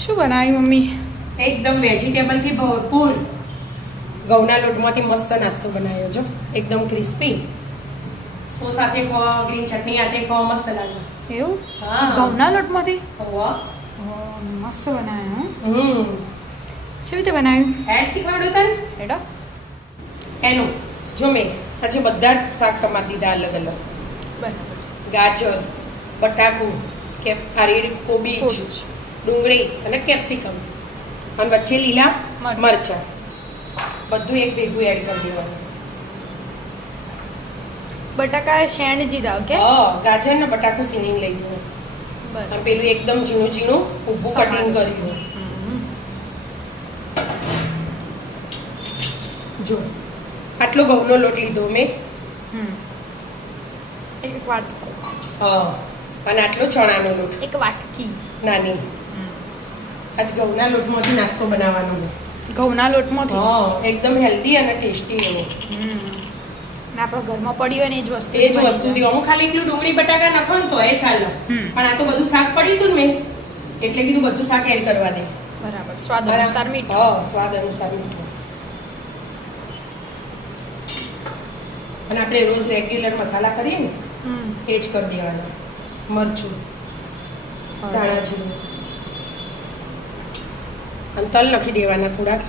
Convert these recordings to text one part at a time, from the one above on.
શું બનાવ્યું મમ્મી? એકદમ વેજીટેબલ થી ભરપૂર ઘઉંના લોટમાંથી મસ્ત નાસ્તો બનાવ્યો છો. એકદમ ક્રિસ્પી. સો સાથે ખાઓ, ગ્રીન ચટણી સાથે ખાઓ, મસ્ત લાગે. એવું? હા. ઘઉંના લોટમાંથી? વાહ. મસ્ત બનાવ્યું. કેવી રીતે બનાવ્યું? એડ શીખવાડ્યું તને? એડો એનું જો મેં આજે બધા જ શાક સમાર દીધા અલગ અલગ. બરાબર. ગાજર, બટાકું, કોબીજ, ડુંગળી અને કેપ્સિકમ અને વચ્ચે લીલા મરચા બધું એક ભેગું એડ કરી દેવાનું. બટાકા શેણ દીધા કે? ગાજર ને બટાકું સીણીને લઈ દેવું. અને પેલું એકદમ ઝીણું ઝીણું ઊભું કટિંગ કર્યું. જો આટલો ઘઉંનો લોટ લીધો મેં. એક વાટકો. અને આટલો ચણાનો લોટ એક વાટકી નાની. આજ ઘઉંના લોટમાંથી નાસ્તો બનાવવાનો. ઘઉંના લોટમાંથી? એકદમ હેલ્ધી અને ટેસ્ટી એવો. આપણા ઘરમાં પડી હોય ને એ જ વસ્તુ દી હું ખાલી એકલું ડુંગળી બટાકા નાખો ને તો એ ચાલે. પણ આ તો બધું શાક પડ્યું હતું ને મેં એટલે કીધું બધું શાક એડ કરવા દે. બરાબર. સ્વાદ અનુસાર મીઠું. સ્વાદ અનુસાર મીઠું. અને આપણે રોજ રેગ્યુલર મસાલા કરીએ ને એ જ કરી દેવાના. મરચું, ધાણા જીરું અને તલ નાખી દેવાના થોડાક.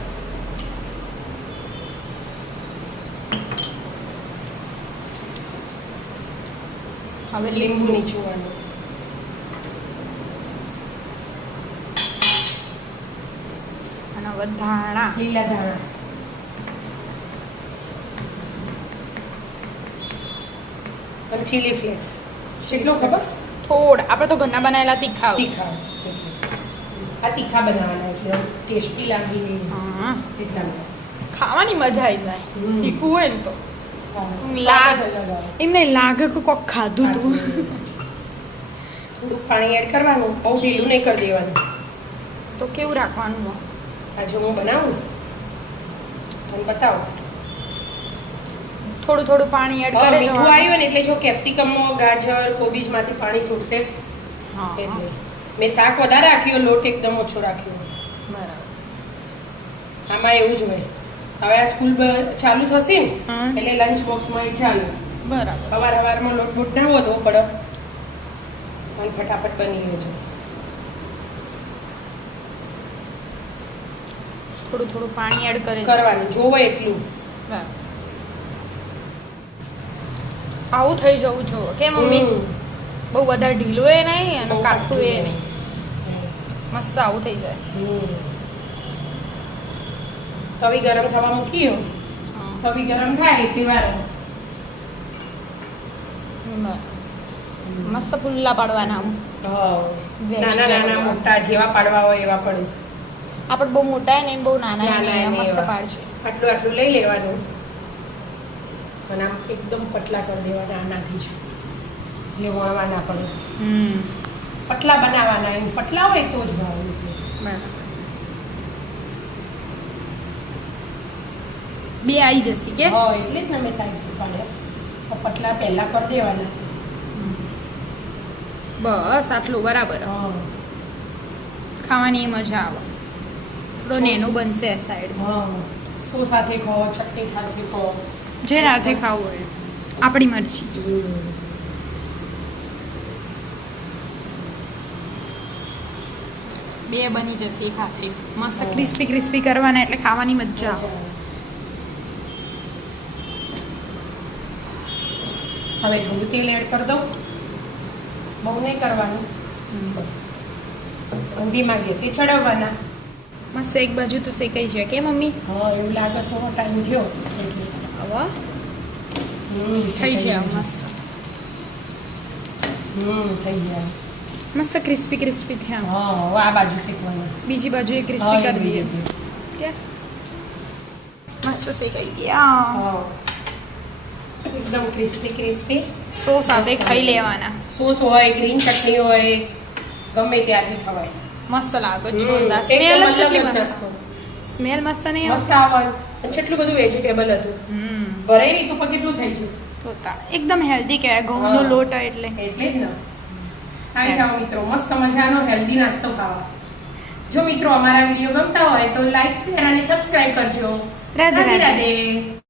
હવે લીંબુ નીચોવાનું. અને હવે ધાણા, લીલા ધાણા અને ચીલી ફ્લેક્સ. કેટલો ખબર? થોડા. આપણે તો ઘરના બનાવેલા તીખા. તીખા આ તીખા બનાવવાના એટલે ટેસ્ટી લાગી એટલા ખાવાની મજા આવી જાય. તીખું હોય ને તો એમ નહીં લાગે કે કોક ખાધું તું. થોડુંક પાણી એડ કરવાનું. બહુ ઢીલું નહીં કરી દેવાનું. તો કેવું રાખવાનું? આ જો હું બનાવું અને બતાવો. થોડું થોડું પાણી એડ કરે. મીઠું આવ્યું ને એટલે જો કેપ્સિકમમાં ગાજર કોબીજમાંથી પાણી છૂટશે એટલે મેં શાક વધારે રાખ્યું, લોટ એકદમ ઓછો રાખ્યો. બરાબર. આમાં એવું જ હોય. હવે આ સ્કૂલ ચાલુ થશે ને એટલે લંચ બોક્સમાં એ ચાલુ. બરાબર. સવારમાં લોટ બોટ ના વધવો પડે અને ફટાફટ બની ગયો છે. થોડું થોડું પાણી એડ કરવાનું જોવો એટલું. આવું થઈ જવું જો કે મમ્મી? બહુ વધારે ઢીલું એ નહીં અને કાઠું એ નહીં. મસ્ત આવું થઈ જાય. તવી ગરમ થવા મૂકી. તવી ગરમ થાય એટલી વાર મસ્ત પુલ્લા પાડવાના. નાના નાના મોટા જેવા પાડવા હોય એવા પડે. આપણે બહુ મોટા ને બહુ નાના મસ્ત પાડશે. આટલું આટલું લઈ લેવાનું અને આમ એકદમ પતલા કરી દેવાના આનાથી જ એટલે વણવા ના પડે. પતલા બનાવવાના. એમ પતલા હોય તો જ ભાવે. બે આવી જશે કે? એટલે જ ને મેં સાઈડ પાડે. પતલા પહેલા કરી દેવાના. બસ આટલું બરાબર. ખાવાની મજા આવે. થોડો નેનો બનશે સાઈડમાં. સો સાથે ખાઓ, ચટણી સાથે ખાઓ, જે રાતે ખાવું હોય આપણી મરજી. બે બની જશે એક હાથે. મસ્ત ક્રિસ્પી ક્રિસ્પી કરવાના એટલે ખાવાની મજા આવે. હવે થોડું તેલ એડ કરી દઉં. બહુ નહીં કરવાનું. બસ ઊંધીમાં ગેસે ચડાવવાના. મસ્ત એક બાજુ તો શેકાઈ છે કે મમ્મી? એવું લાગે થોડો ટાઈમ થયો. હવે થઈ જાય મસ્ત. થઈ ગયા મસ્ત ક્રિસ્પી ક્રિસ્પી થયા. આ બાજુ શેકવાના. બીજી બાજુ એ ક્રિસ્પી કરી દઈએ. મસ્ત શેકાઈ ગયા. એકદમ ક્રિસ્પી ક્રિસ્પી. સોસ સાથે ખાઈ લેવાના. સોસ હોય, ગ્રીન ચટણી હોય, ગમે ત્યાંથી ખવાય. મસ્ત લાગે. જોરદાર સ્મેલ જ કેટલી મસ્ત. સ્મેલ મસ્ત નહીં મસ્ત આવે. કેટલું બધું વેજીટેબલ હતું. ભરાઈ નહીં તો કેટલું થઈ છે. એકદમ હેલ્ધી કહેવાય. ઘઉંનો લોટ એટલે જ ને. આવી જાઓ મિત્રો, મસ્ત મજાનો હેલ્ધી નાસ્તો ખાવા. જો મિત્રો અમારા વિડીયો ગમતા હોય તો લાઈક શેર અને સબસ્ક્રાઇબ કરજો. રાધે રાધે. રાધે.